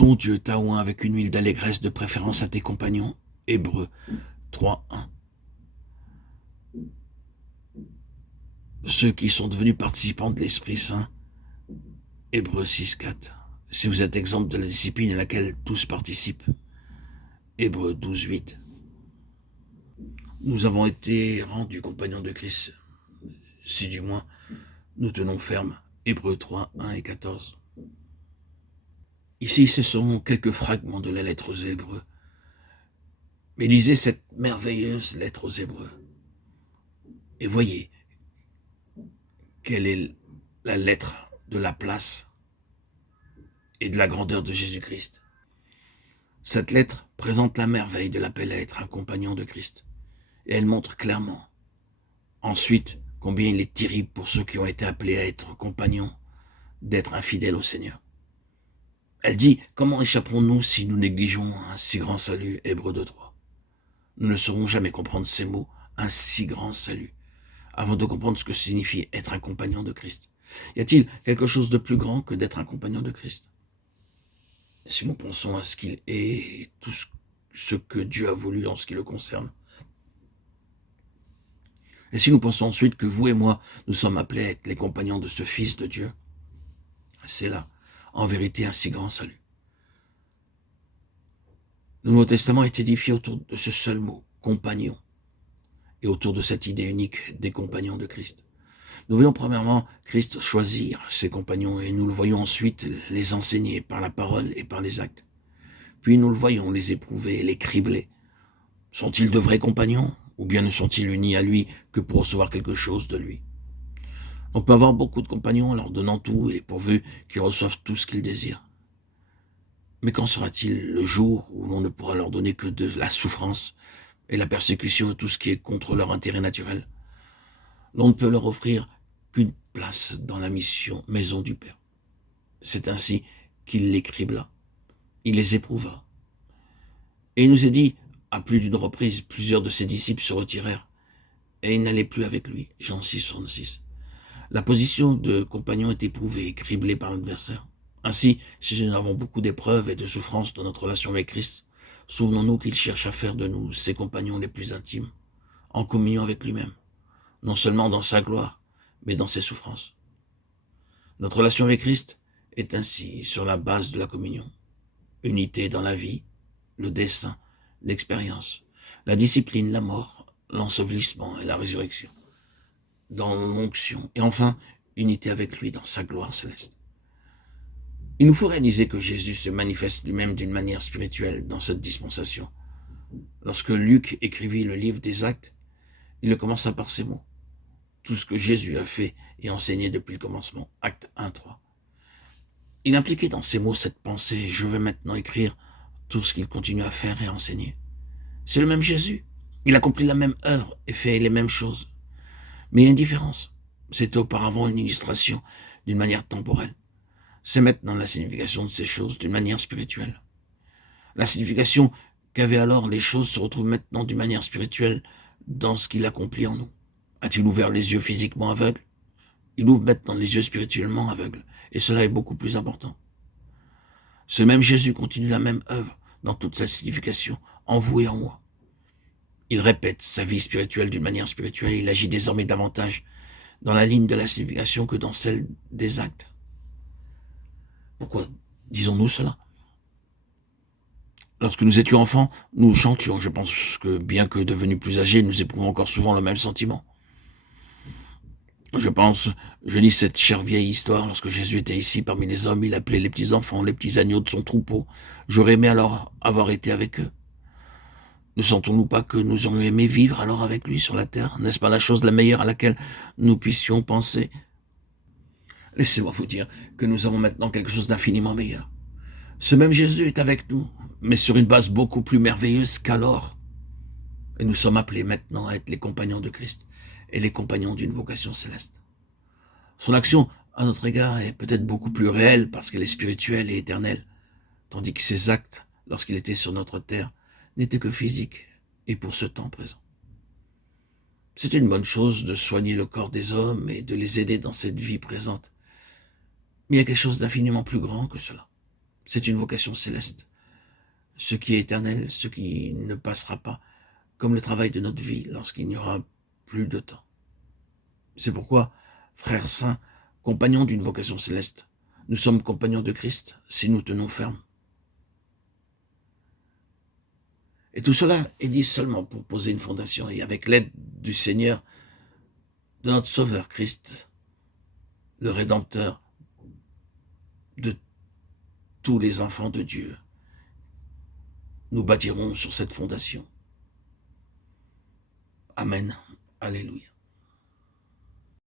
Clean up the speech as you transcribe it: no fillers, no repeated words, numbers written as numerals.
ton Dieu t'a oint avec une huile d'allégresse de préférence à tes compagnons. Hébreux 3:1. Ceux qui sont devenus participants de l'Esprit Saint. Hébreux 6:4. Si vous êtes exempt de la discipline à laquelle tous participent. Hébreux 12:8. Nous avons été rendus compagnons de Christ, si du moins nous tenons ferme. Hébreux 3:1 et 14. Ici, ce sont quelques fragments de la lettre aux Hébreux. Mais lisez cette merveilleuse lettre aux Hébreux. Et voyez quelle est la lettre de la place et de la grandeur de Jésus-Christ. Cette lettre présente la merveille de l'appel à être un compagnon de Christ. Et elle montre clairement, ensuite, combien il est terrible pour ceux qui ont été appelés à être compagnons, d'être infidèles au Seigneur. Elle dit, comment échapperons-nous si nous négligeons un si grand salut, Hébreux 2:3. Nous ne saurons jamais comprendre ces mots, un si grand salut, avant de comprendre ce que signifie être un compagnon de Christ. Y a-t-il quelque chose de plus grand que d'être un compagnon de Christ? Si nous pensons à ce qu'il est et tout ce que Dieu a voulu en ce qui le concerne, et si nous pensons ensuite que vous et moi, nous sommes appelés à être les compagnons de ce Fils de Dieu, c'est là, en vérité, un si grand salut. Le Nouveau Testament est édifié autour de ce seul mot, compagnon, et autour de cette idée unique des compagnons de Christ. Nous voyons premièrement Christ choisir ses compagnons et nous le voyons ensuite les enseigner par la parole et par les actes. Puis nous le voyons les éprouver, les cribler. Sont-ils de vrais compagnons ou bien ne sont-ils unis à lui que pour recevoir quelque chose de lui? On peut avoir beaucoup de compagnons en leur donnant tout et pourvu qu'ils reçoivent tout ce qu'ils désirent. Mais quand sera-t-il le jour où l'on ne pourra leur donner que de la souffrance et la persécution et tout ce qui est contre leur intérêt naturel? L'on ne peut leur offrir qu'une place dans la maison du Père. C'est ainsi qu'il les cribla, il les éprouva. Et il nous est dit, à plus d'une reprise, plusieurs de ses disciples se retirèrent et ils n'allaient plus avec lui. Jean 6:66. La position de compagnon est éprouvée et criblée par l'adversaire. Ainsi, si nous avons beaucoup d'épreuves et de souffrances dans notre relation avec Christ, souvenons-nous qu'il cherche à faire de nous ses compagnons les plus intimes, en communion avec lui-même, non seulement dans sa gloire, mais dans ses souffrances. Notre relation avec Christ est ainsi sur la base de la communion. Unité dans la vie, le dessein, l'expérience, la discipline, la mort, l'ensevelissement et la résurrection, dans l'onction, et enfin, unité avec lui dans sa gloire céleste. Il nous faut réaliser que Jésus se manifeste lui-même d'une manière spirituelle dans cette dispensation. Lorsque Luc écrivit le livre des Actes, il le commença par ces mots. Tout ce que Jésus a fait et enseigné depuis le commencement. Acte 1:3. Il impliquait dans ces mots cette pensée, je vais maintenant écrire tout ce qu'il continue à faire et à enseigner. C'est le même Jésus. Il accomplit la même œuvre et fait les mêmes choses. Mais il y a une différence. C'était auparavant une illustration d'une manière temporelle. C'est maintenant la signification de ces choses d'une manière spirituelle. La signification qu'avaient alors les choses se retrouve maintenant d'une manière spirituelle dans ce qu'il accomplit en nous. A-t-il ouvert les yeux physiquement aveugles? Il ouvre maintenant les yeux spirituellement aveugles, et cela est beaucoup plus important. Ce même Jésus continue la même œuvre dans toute sa signification, en vous et en moi. Il répète sa vie spirituelle d'une manière spirituelle, il agit désormais davantage dans la ligne de la signification que dans celle des actes. Pourquoi disons-nous cela? Lorsque nous étions enfants, nous chantions. Je pense que bien que devenus plus âgés, nous éprouvons encore souvent le même sentiment. Je lis cette chère vieille histoire. Lorsque Jésus était ici parmi les hommes, il appelait les petits enfants, les petits agneaux de son troupeau. J'aurais aimé alors avoir été avec eux. Ne sentons-nous pas que nous aurions aimé vivre alors avec lui sur la terre? N'est-ce pas la chose la meilleure à laquelle nous puissions penser? Laissez-moi vous dire que nous avons maintenant quelque chose d'infiniment meilleur. Ce même Jésus est avec nous, mais sur une base beaucoup plus merveilleuse qu'alors. Et nous sommes appelés maintenant à être les compagnons de Christ et les compagnons d'une vocation céleste. Son action à notre égard est peut-être beaucoup plus réelle parce qu'elle est spirituelle et éternelle, tandis que ses actes, lorsqu'il était sur notre terre, n'étaient que physiques et pour ce temps présent. C'est une bonne chose de soigner le corps des hommes et de les aider dans cette vie présente. Mais il y a quelque chose d'infiniment plus grand que cela. C'est une vocation céleste. Ce qui est éternel, ce qui ne passera pas, comme le travail de notre vie lorsqu'il n'y aura plus de temps. C'est pourquoi, frères saints, compagnons d'une vocation céleste, nous sommes compagnons de Christ si nous tenons ferme. Et tout cela est dit seulement pour poser une fondation et avec l'aide du Seigneur, de notre Sauveur Christ, le Rédempteur de tous les enfants de Dieu. Nous bâtirons sur cette fondation. Amen. Alléluia.